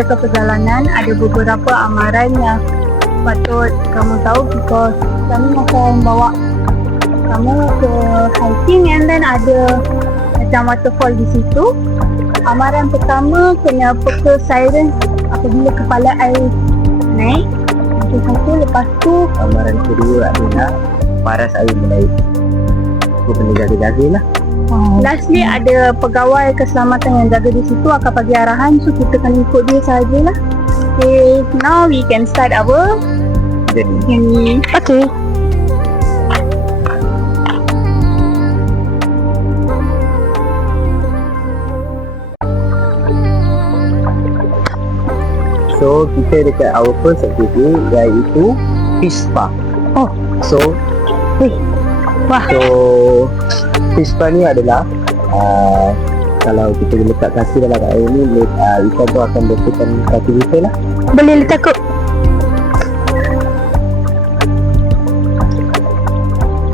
memulakan perjalanan, ada beberapa amaran yang patut kamu tahu because kami akan bawa kamu ke hiking and then ada macam waterfall di situ. Amaran pertama, kena peka siren apabila kepala air naik. Itu satu. Lepas tu Amaran kedua adalah paras air menaik. Kau kena jaga-jaga lah. lastly ada pegawai keselamatan yang jaga di situ akan bagi arahan, so kita kena ikut dia sahajalah. Okay, now we can start our journey. Okay. So kita dekat our first activity iaitu fish spa. Oh. So Wah. fish spa ni adalah kalau kita letak kaki dalam air ni, ikan tu akan bersihkan kaki kita lah. Boleh letak kot.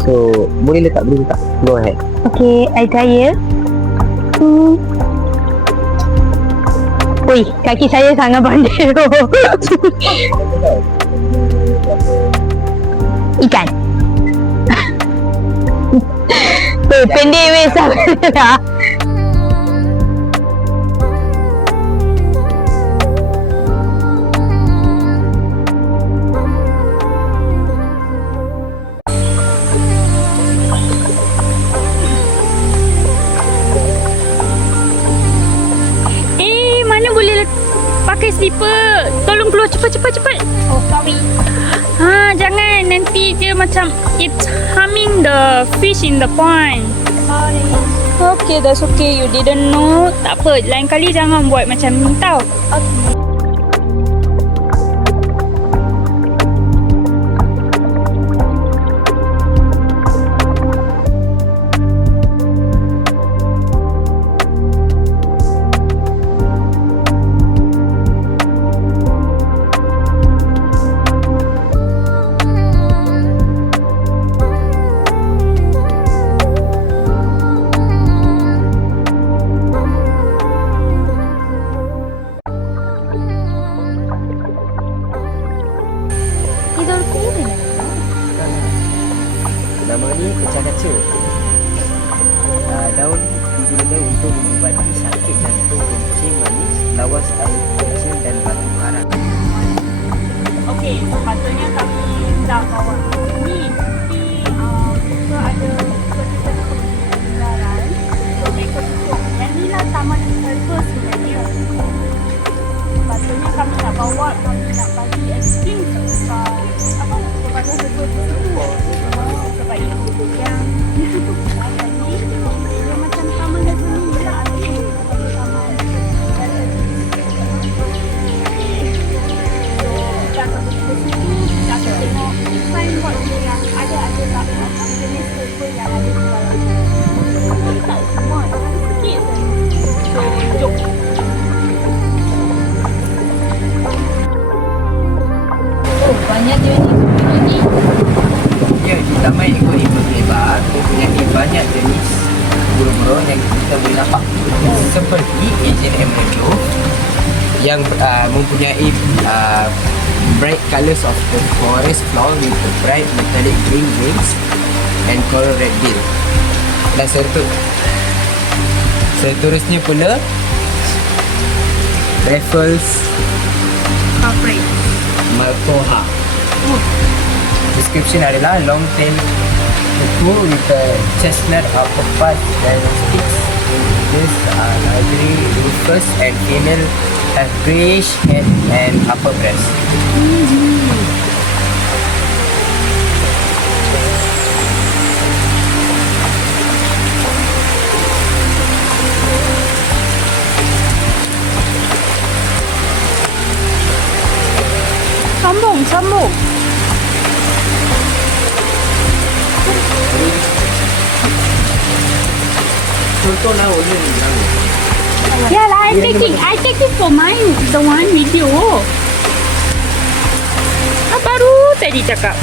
So boleh letak. Go ahead. Okay, air daya. Ui, kaki saya sangat bandel. Ikan. Pendek weh sahaja. Mana boleh pakai slipper? Tolong keluar cepat. Oh, sorry. Jangan, nanti dia macam it's harming the fish in the pond. Sorry. Okay, that's okay. You didn't know. Tak apa, lain kali jangan buat macam ni tau. Okay. Nama ni pecah kaca. Daun digunakan untuk mengubati sakit jantung, kencing manis, lawas air kencing dan batu karang. Okay, sepatutnya kami dah bawa ni. Kita ada kebenaran. So, mereka tutup. Yang ni lah taman herbal sebenarnya. Sepatutnya kami nak bawa, kami nak bagi extreme kepada herbal tersebut. Sebab itu yang ditutup tadi, dia macam taman herbal ni lah. Ada taman herbal. Kita akan pergi ke situ, kita akan tengok signboard dia yang ada tak jenis herbal yang ada di dalam. Tapi tak semua, ada sikit saja. So, jom. Oh, banyak jenis ni. Ya, di taman ekonomi lebar mempunyai banyak jenis burung-burung yang kita boleh nampak, seperti Asian emerald yang mempunyai bright colours of the forest floor with the bright metallic green wings and coral red bill. Dan seterusnya pula Raffles Malkoha. Description adalah long tail kuku with a chestnut upper part and sticks. This largely rufous and female have greyish head and upper breast. Sambung. Contoh laut ni. Yeah lah, I taking for mine, the one video. Baru tadi cakap.